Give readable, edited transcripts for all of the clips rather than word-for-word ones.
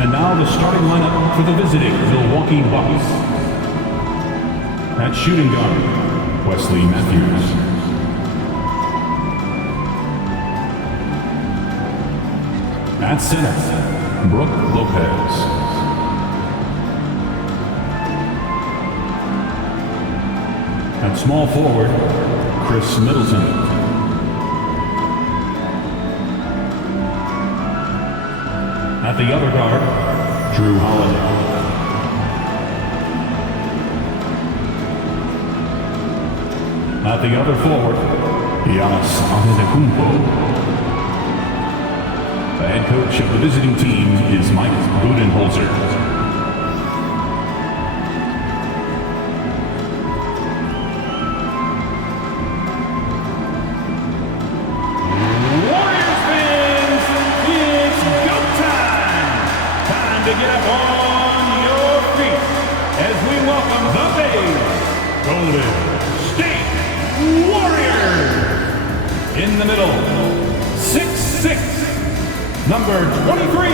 And now the starting lineup for the visiting Milwaukee Bucks. At shooting guard, Wesley Matthews. At center, Brooke Lopez. At small forward, Chris Middleton. At the other guard, Drew Holiday. At the other forward, Giannis Antetokounmpo. The head coach of the visiting team is Mike Budenholzer. To get up on your feet as we welcome the big Golden State Warriors. In the middle, 6'6", number 23,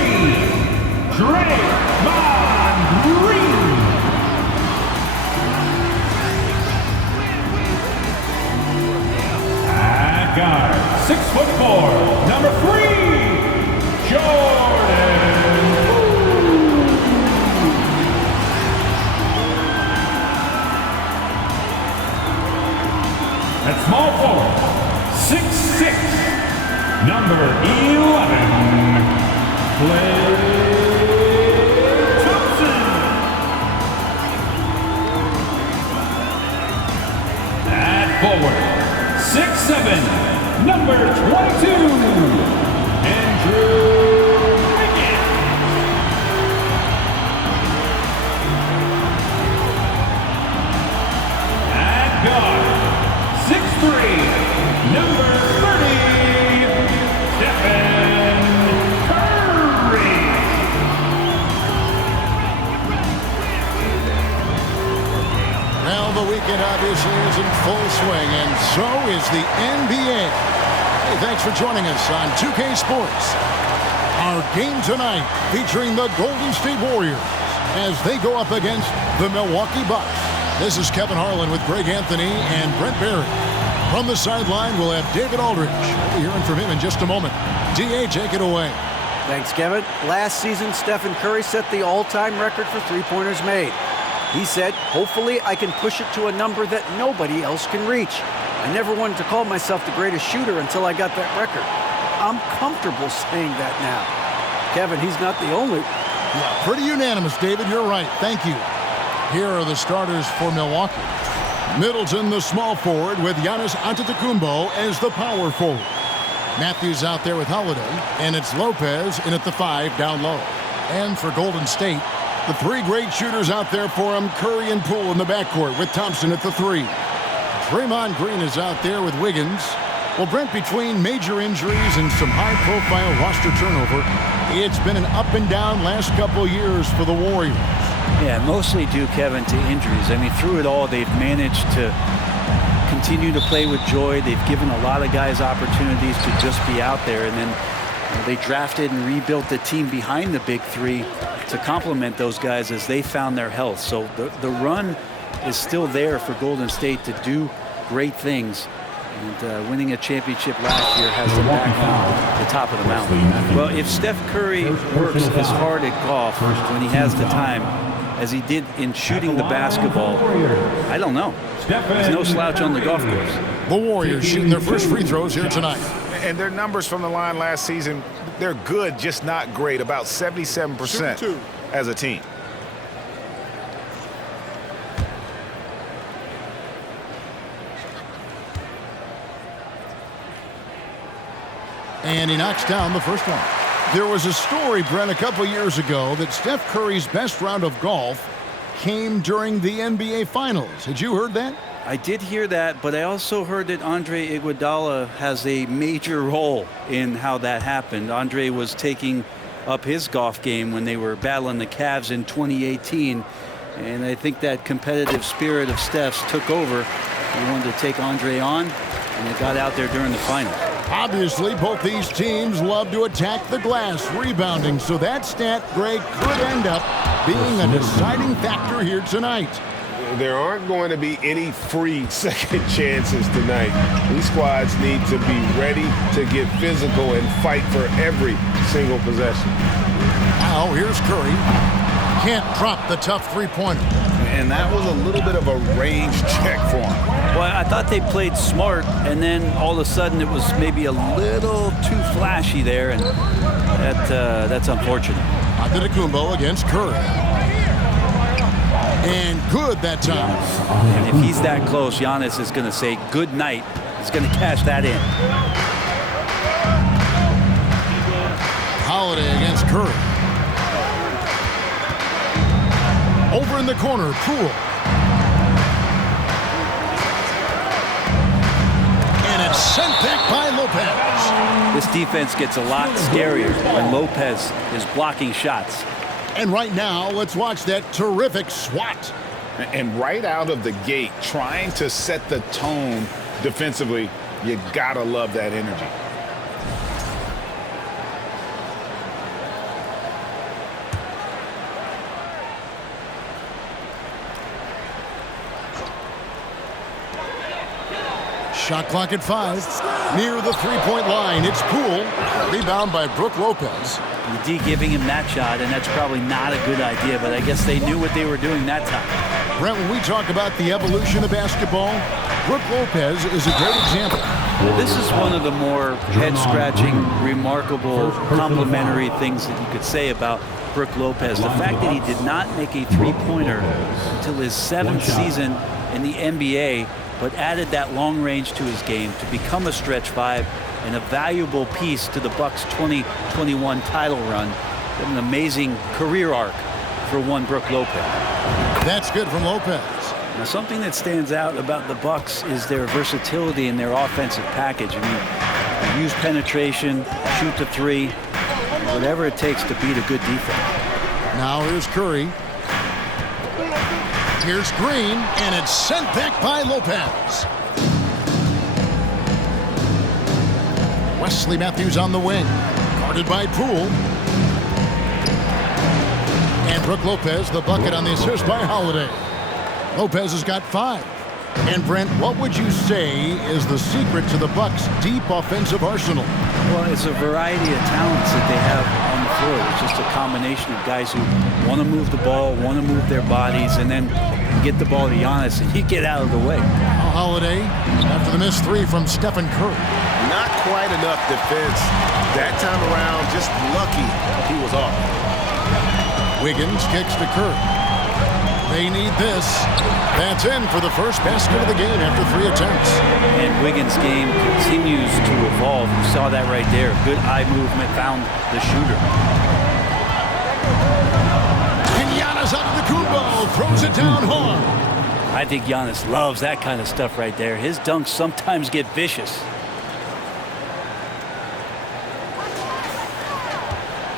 Draymond Green. At guard, 6'4", number 3, Jordan. At small forward, 6'6", number 11, Klay Thompson. At forward, 6'7", number 22, Andrew. At guard, 6'3", number 30, Stephen Curry. Well, the weekend obviously is in full swing, and so is the NBA. Hey, thanks for joining us on 2K Sports. Our game tonight featuring the Golden State Warriors as they go up against the Milwaukee Bucks. This is Kevin Harlan with Greg Anthony and Brent Barry. From the sideline, we'll have David Aldridge. We'll be hearing from him in just a moment. D.A., take it away. Thanks, Kevin. Last season, Stephen Curry set the all-time record for three-pointers made. He said, hopefully I can push it to a number that nobody else can reach. I never wanted to call myself the greatest shooter until I got that record. I'm comfortable saying that now. Kevin, he's not the only. Yeah, pretty unanimous, David. You're right. Thank you. Here are the starters for Milwaukee. Middleton, the small forward, with Giannis Antetokounmpo as the power forward. Matthews out there with Holiday, and it's Lopez in at the 5 down low. And for Golden State, the three great shooters out there for him, Curry and Poole in the backcourt with Thompson at the 3. Draymond Green is out there with Wiggins. Well, Brent, between major injuries and some high-profile roster turnover, it's been an up-and-down last couple years for the Warriors. Yeah, mostly due, Kevin, to injuries. I mean, through it all, they've managed to continue to play with joy. They've given a lot of guys opportunities to just be out there. And then they drafted and rebuilt the team behind the big three to complement those guys as they found their health. So the run is still there for Golden State to do great things. And winning a championship last year has them back on the top of the mountain. Well, if Steph Curry works as hard at golf when he has the time as he did in shooting the basketball, I don't know. He's no slouch on the golf course. The Warriors shooting their first free throws here tonight. And their numbers from the line last season, they're good, just not great. About 77% as a team. And he knocks down the first one. There was a story, Brent, a couple years ago that Steph Curry's best round of golf came during the NBA Finals. Had you heard that? I did hear that, but I also heard that Andre Iguodala has a major role in how that happened. Andre was taking up his golf game when they were battling the Cavs in 2018, and I think that competitive spirit of Steph's took over. He wanted to take Andre on, and it got out there during the finals. Obviously, both these teams love to attack the glass, rebounding, so that stat, Greg, could end up being a deciding factor here tonight. There aren't going to be any free second chances tonight. These squads need to be ready to get physical and fight for every single possession. Now, here's Curry. Can't drop the tough three-pointer. And that was a little bit of a range check for him. Well, I thought they played smart, and then all of a sudden it was maybe a little too flashy there, and that's unfortunate. Antetokounmpo against Curry. And good that time. And if he's that close, Giannis is going to say good night. He's going to cash that in. Holiday against Curry. Over in the corner, Poole. And it's sent back by Lopez. This defense gets a lot scarier when Lopez is blocking shots. And right now, let's watch that terrific swat. And right out of the gate, trying to set the tone defensively, you gotta love that energy. Shot clock at 5. Near the three-point line, it's Poole. Rebound by Brook Lopez. The D giving him that shot, and that's probably not a good idea, but I guess they knew what they were doing that time. Brent, when we talk about the evolution of basketball, Brook Lopez is a great example. This is one of the more head-scratching, remarkable, complimentary things that you could say about Brook Lopez. The fact that he did not make a three-pointer until his 7th season in the NBA, but added that long range to his game to become a stretch 5 and a valuable piece to the Bucks' 2021 title run. An amazing career arc for one Brook Lopez. That's good from Lopez. Now, something that stands out about the Bucks is their versatility in their offensive package. I mean, use penetration, shoot the three, whatever it takes to beat a good defense. Now here's Curry. Here's Green, and it's sent back by Lopez. Wesley Matthews on the wing, guarded by Poole. And Brook Lopez, the bucket on the assist by Holiday. Lopez has got 5. And Brent, what would you say is the secret to the Bucks' deep offensive arsenal? Well, it's a variety of talents that they have on the floor. It's just a combination of guys who want to move the ball, want to move their bodies, and then get the ball to Giannis, and you get out of the way. Holiday, after the missed 3 from Stephen Curry. Not quite enough defense. That time around, just lucky he was off. Wiggins kicks to Curry. They need this. That's in for the first basket of the game after 3 attempts. And Wiggins' game continues to evolve. You saw that right there. Good eye movement, found the shooter. And Giannis Antetokounmpo throws it down hard. I think Giannis loves that kind of stuff right there. His dunks sometimes get vicious.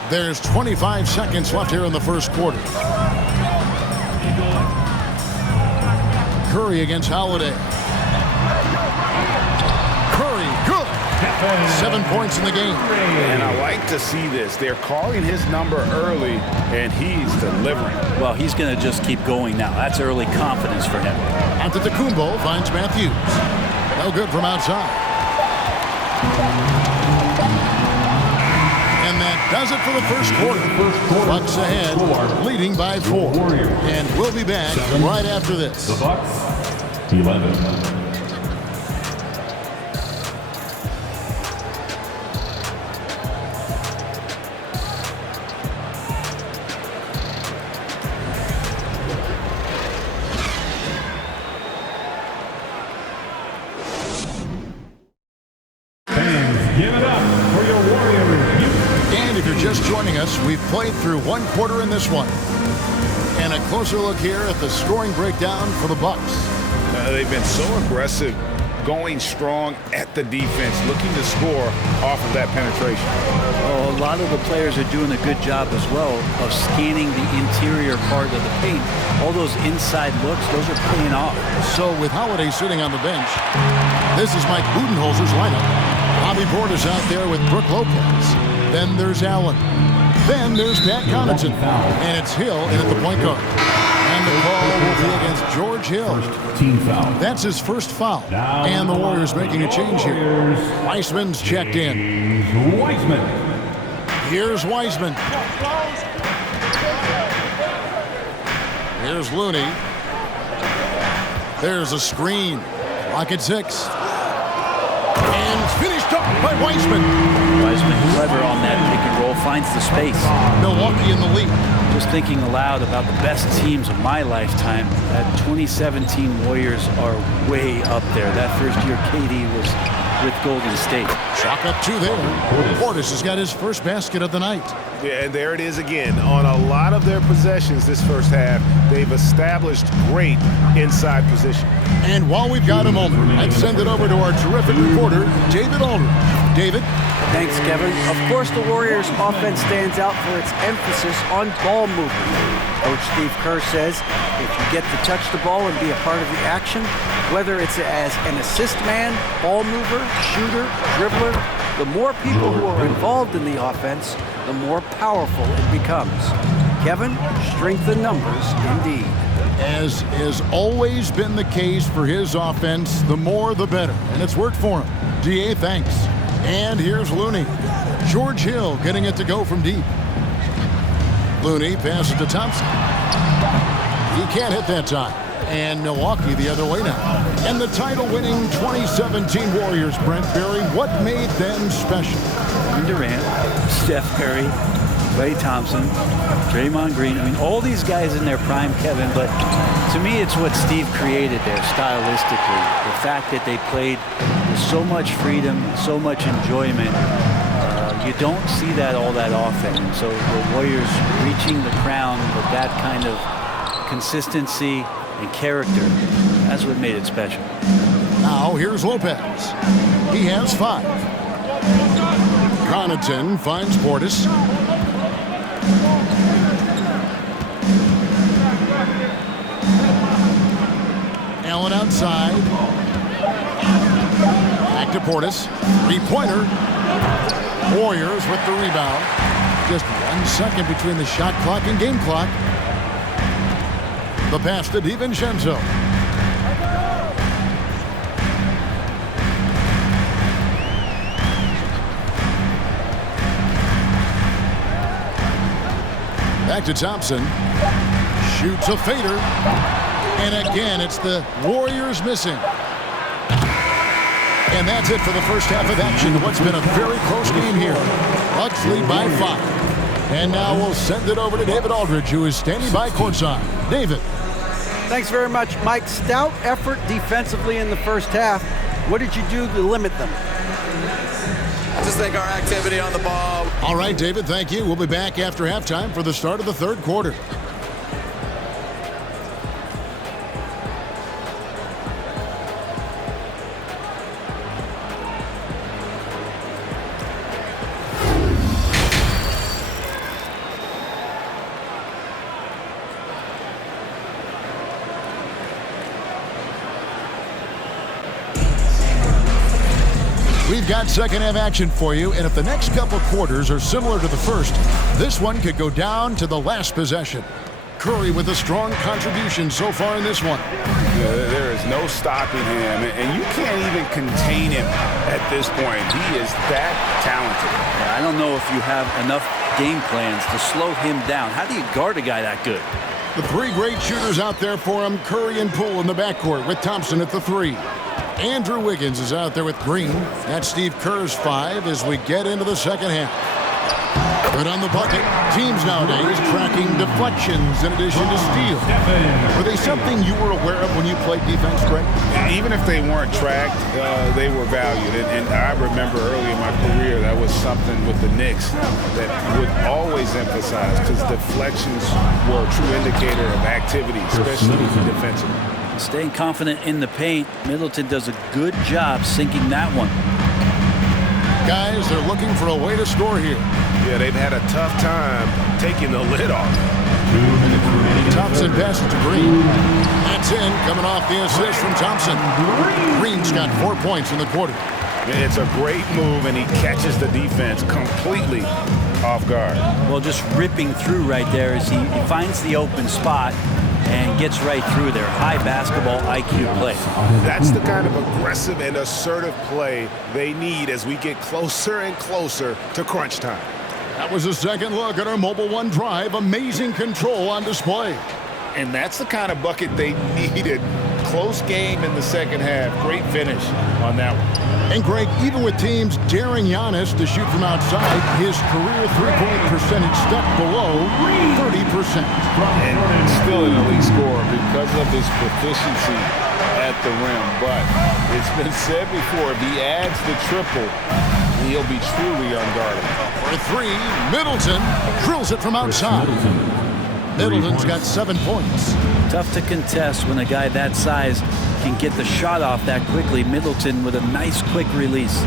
There's 25 seconds left here in the first quarter. Curry against Holiday. Curry, good. 7 points in the game. And I like to see this. They're calling his number early, and he's delivering. Well, he's going to just keep going now. That's early confidence for him. Antetokounmpo finds Matthews. No good from outside. And that does it for the first quarter. Bucks ahead, leading by 4. And we'll be back right after this. The Bucks, 11. Give it up for your Warriors. And if you're just joining us, we've played through 1 quarter in this one. And a closer look here at the scoring breakdown for the Bucks. They've been so aggressive, going strong at the defense, looking to score off of that penetration. Oh, a lot of the players are doing a good job as well of scanning the interior part of the paint. All those inside looks, those are paying off. So with Holiday sitting on the bench, this is Mike Budenholzer's lineup. Bobby Portis out there with Brooke Lopez. Then there's Allen. Then there's Pat Connaughton. And it's Hill in at the point guard. And the call will be against George Hill. First team foul. That's his first foul. And the Warriors making a change here. Weissman's checked in. Weissman. Here's Weissman. Here's Looney. There's a screen. Clock at 6. And finished up by Weissman. Weissman clever on that pick and roll, finds the space. Milwaukee in the lead. Just thinking aloud about the best teams of my lifetime, that 2017 Warriors are way up there. That first year KD was with Golden State. Chalk up 2 there. Portis has got his first basket of the night. Yeah, and there it is again. On a lot of their possessions this first half, they've established great inside position. And while we've got a moment, I'd send it over to our terrific reporter, David Aldridge. David? Thanks, Kevin. Of course, the Warriors' offense stands out for its emphasis on ball movement. Coach Steve Kerr says if you get to touch the ball and be a part of the action, whether it's as an assist man, ball mover, shooter, dribbler, the more people who are involved in the offense, the more powerful it becomes. Kevin, strength in numbers indeed. As has always been the case for his offense, the more the better. And it's worked for him. DA, thanks. And here's Looney. George Hill getting it to go from deep. Looney passes to Thompson. He can't hit that time. And Milwaukee the other way now. And the title-winning 2017 Warriors, Brent Berry, what made them special? Kevin Durant, Steph Curry, Klay Thompson, Draymond Green. I mean, all these guys in their prime, Kevin, but to me, it's what Steve created there stylistically. The fact that they played with so much freedom, so much enjoyment. You don't see that all that often. And so the Warriors reaching the crown with that kind of consistency and character, that's what made it special. Now here's Lopez. He has 5. Connaughton finds Portis. Allen outside. Back to Portis. 3-pointer. Warriors with the rebound. Just 1 second between the shot clock and game clock. The pass to DiVincenzo. Back to Thompson. Shoots a fader. And again, it's the Warriors missing. And that's it for the first half of action. What's been a very close game here. Bucks lead by 5. And now we'll send it over to David Aldridge, who is standing by courtside. David. Thanks very much, Mike. Stout effort defensively in the first half. What did you do to limit them? I just think our activity on the ball. All right, David, thank you. We'll be back after halftime for the start of the third quarter. We've got second half action for you, and if the next couple quarters are similar to the first, this one could go down to the last possession. Curry with a strong contribution so far in this one. There is no stopping him, and you can't even contain him at this point. He is that talented. I don't know if you have enough game plans to slow him down. How do you guard a guy that good? The 3 great shooters out there for him, Curry and Poole in the backcourt with Thompson at the 3. Andrew Wiggins is out there with Green. That's Steve Kerr's 5 as we get into the second half. Good on the bucket. Teams nowadays tracking deflections in addition to steals. Were they something you were aware of when you played defense, Greg? Even if they weren't tracked, they were valued. And I remember early in my career, that was something with the Knicks that would always emphasize, because deflections were a true indicator of activity, especially defensively. Staying confident in the paint, Middleton does a good job sinking that one. Guys, they're looking for a way to score here. Yeah, they've had a tough time taking the lid off. Thompson passes to Green. That's in, coming off the assist from Thompson. Green's got 4 points in the quarter. It's a great move, and he catches the defense completely off guard. Well, just ripping through right there as he finds the open spot and gets right through there. High basketball IQ play. That's the kind of aggressive and assertive play they need as we get closer and closer to crunch time. That was a second look at our Mobile One drive. Amazing control on display. And that's the kind of bucket they needed. Close game in the second half. Great finish on that one. And Greg, even with teams daring Giannis to shoot from outside, his career three-point percentage stepped below 30%. And still an elite scorer because of his proficiency at the rim. But it's been said before, if he adds the triple, he'll be truly unguardable. For three, Middleton drills it from outside. Middleton's got 7 points. Tough to contest when a guy that size can get the shot off that quickly. Middleton with a nice quick release.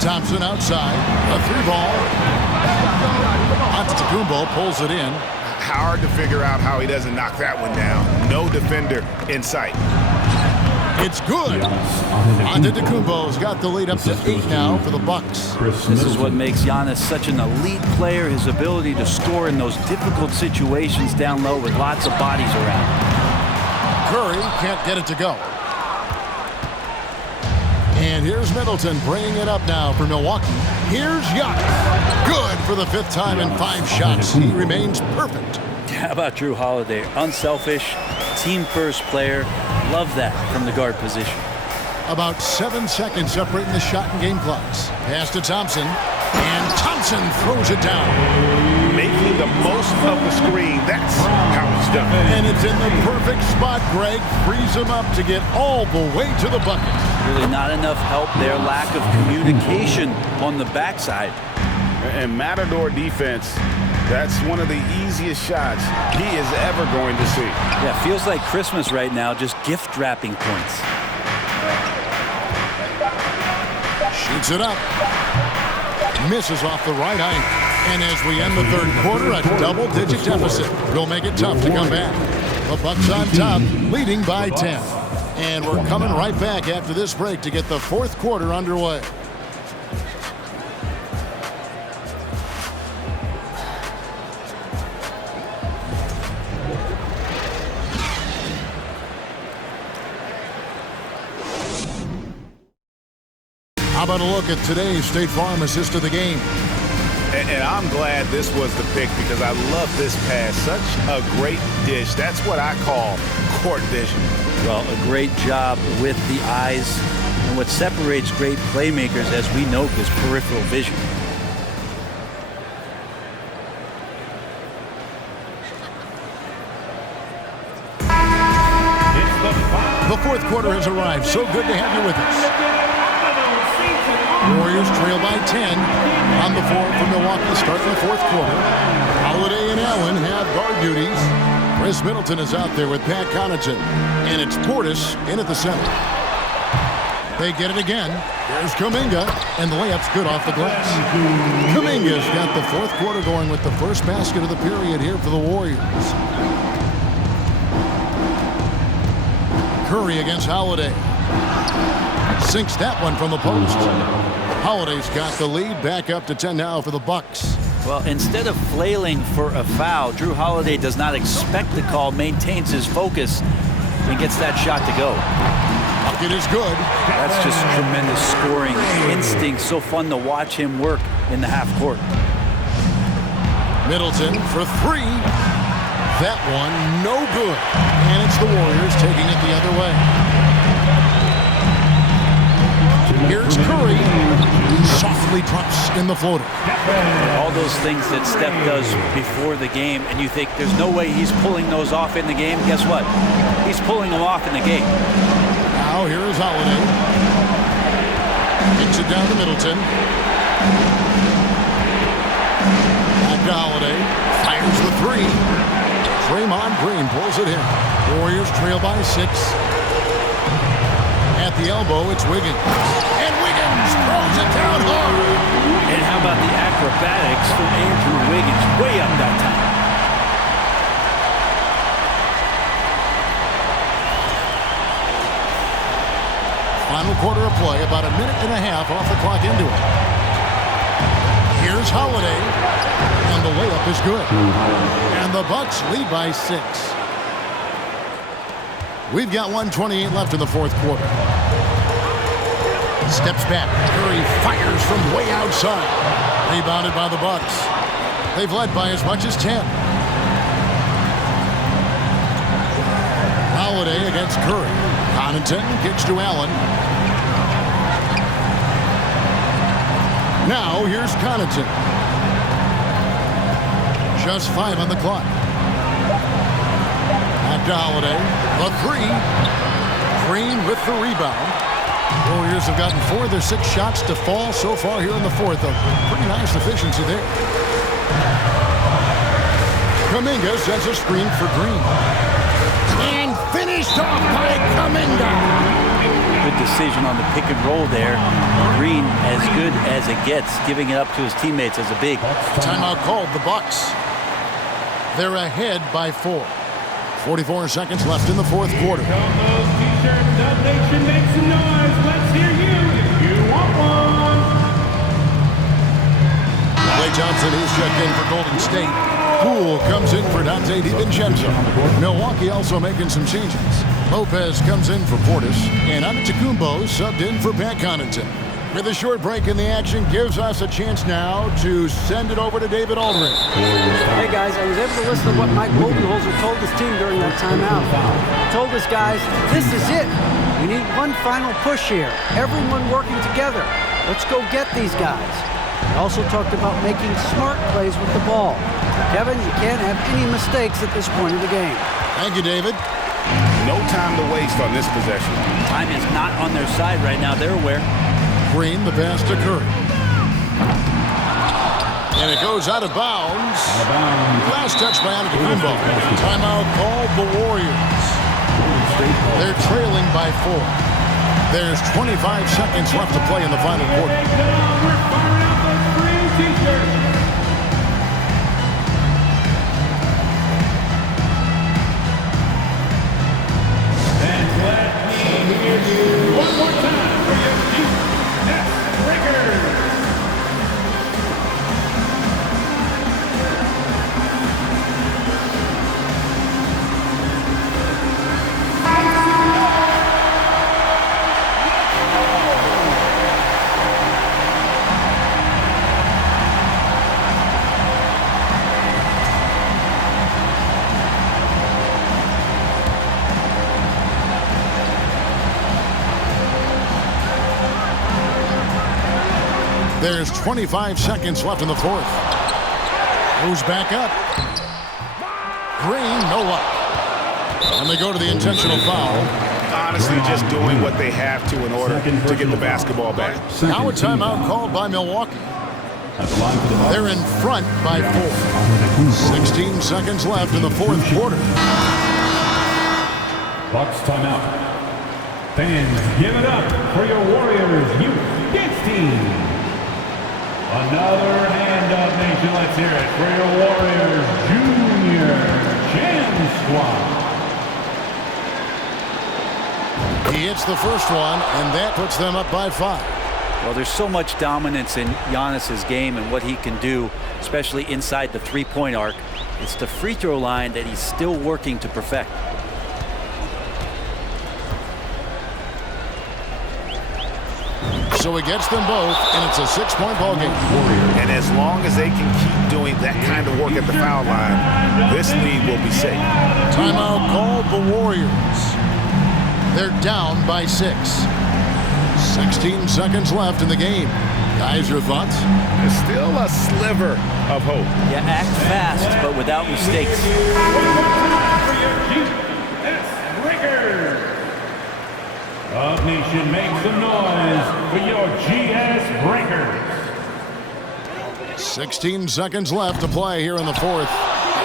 Thompson outside, a three ball. Antetokounmpo pulls it in. Hard to figure out how he doesn't knock that one down. No defender in sight. It's good. Antetokounmpo's got the lead up to 8 now for the Bucks. This is what makes Giannis such an elite player, his ability to score in those difficult situations down low with lots of bodies around. Curry can't get it to go. And here's Middleton bringing it up now for Milwaukee. Here's Giannis. Good for the 5th time in 5 shots. He remains perfect. How about Drew Holiday? Unselfish, team-first player. Love that from the guard position. About 7 seconds separating the shot and game clocks. Pass to Thompson. And Thompson throws it down. Making the most of the screen. That's how it's done. And it's in the perfect spot, Greg. Frees him up to get all the way to the bucket. Really not enough help there. Lack of communication on the backside. And Matador defense, that's one of the easiest shots he is ever going to see. Yeah, feels like Christmas right now, just gift wrapping points. Shoots it up. Misses off the right angle. And as we end the 3rd quarter, a double-digit deficit will make it tough to come back. The Bucks on top, leading by 10. And we're coming right back after this break to get the 4th quarter underway. How about a look at today's State Farm assist of the game? And I'm glad this was the pick because I love this pass. Such a great dish. That's what I call court vision. Well, a great job with the eyes. And what separates great playmakers, as we know, is peripheral vision. The 4th quarter has arrived. So good to have you with us. Warriors trail by 10 on the floor for Milwaukee starting the 4th quarter. Holiday and Allen have guard duties. Chris Middleton is out there with Pat Connaughton. And it's Portis in at the center. They get it again. Here's Kuminga. And the layup's good off the glass. Kuminga's got the 4th quarter going with the first basket of the period here for the Warriors. Curry against Holiday. Sinks that one from the post. Holiday's got the lead, back up to 10 now for the Bucks. Well, instead of flailing for a foul, Drew Holiday does not expect the call, maintains his focus, and gets that shot to go. Bucket is good. That's just tremendous scoring instinct. So fun to watch him work in the half court. Middleton for 3. That one, no good. And it's the Warriors taking it the other way. Here's Curry. Softly drops in the floater. All those things that Steph does before the game, and you think there's no way he's pulling those off in the game. Guess what? He's pulling them off in the game. Now here is Holiday. Kicks it down to Middleton. Back to Holiday. Fires the 3. Draymond Green pulls it in. Warriors trail by 6. At the elbow, it's Wiggins. And Wiggins throws it down hard. And how about the acrobatics from Andrew Wiggins? Way up that time. Final quarter of play, about a minute and a half off the clock into it. Here's Holiday, and the layup is good. And the Bucks lead by 6. We've got 1:28 left in the fourth quarter. Steps back. Curry fires from way outside. Rebounded by the Bucks. They've led by as much as 10. Holiday against Curry. Connaughton kicks to Allen. Now here's Connaughton. Just 5 on the clock. Back to Holiday. The 3. Green with the rebound. Warriors have gotten 4 of their 6 shots to fall so far here in the fourth. A pretty nice efficiency there. Kuminga sets a screen for Green. And finished off by Kuminga. Good decision on the pick and roll there. Green, as good as it gets, giving it up to his teammates as a big. Timeout called, the Bucks. They're ahead by 4. 44 seconds left in the fourth quarter. Here come those T-shirts. Dub Nation, make some noise. Let's hear you if you want one. Klay Thompson is checked in for Golden State. Poole comes in for Dante DiVincenzo. Milwaukee also making some changes. Lopez comes in for Portis, and Antetokounmpo subbed in for Pat Connaughton. With a short break in the action, gives us a chance now to send it over to David Aldridge. Hey guys, I was able to listen to what Mike Budenholzer told his team during that timeout. He told us, guys, this is it. We need one final push here. Everyone working together. Let's go get these guys. He also talked about making smart plays with the ball. Kevin, you can't have any mistakes at this point of the game. Thank you, David. No time to waste on this possession. Time is not on their side right now. They're aware. Green, the pass to Curry. And it goes out of bounds. Last touch by Antetokounmpo. Timeout called the Warriors. They're trailing by 4. There's 25 seconds left to play in the final quarter. We're firing out those green T-shirts. And let me hear you one more time for your GS Breakers. There's 25 seconds left in the fourth. Goes back up. Green, no luck. And they go to the intentional foul. Honestly, just doing what they have to in order to get the basketball back. Now a timeout called by Milwaukee. They're in front by 4. 16 seconds left in the fourth quarter. Bucks timeout. Fans, give it up for your Warriors Youth Dance Team. Another hand up, nation. Let's hear it for your Warriors Junior Jam Squad. He hits the first one, and that puts them up by 5. Well, there's so much dominance in Giannis's game and what he can do, especially inside the three-point arc. It's the free throw line that he's still working to perfect. So he gets them both, and it's a 6-point ball game. And as long as they can keep doing that kind of work at the foul line, this lead will be safe. Timeout called the Warriors. They're down by 6. 16 seconds left in the game. Guys, your thoughts? There's still a sliver of hope. Yeah, act fast, but without mistakes. Up Nation, make some noise for your GS Breakers. 16 seconds left to play here in the fourth.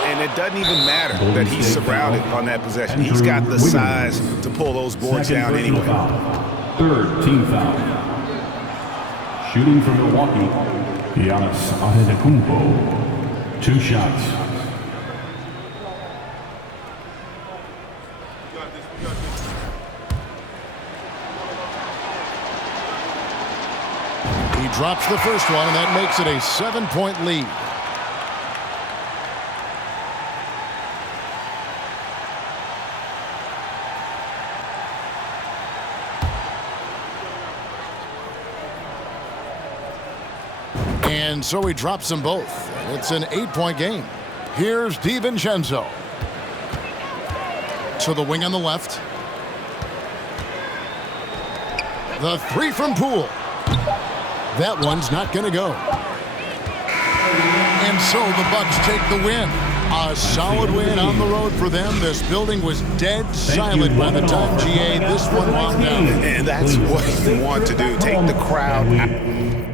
And it doesn't even matter that he's surrounded on that possession. He's got the size to pull those boards down anyway. Third team foul. Shooting for Milwaukee, Giannis Antetokounmpo. 2 shots. drops the first one, and that makes it a 7-point lead. And so he drops them both. It's an 8-point game. Here's DiVincenzo. To the wing on the left. The three from Poole. That one's not going to go. And so the Bucks take the win. A solid win on the road for them. This building was dead silent by the time, GA, this one wound down. And that's what you want to do. Take the crowd out.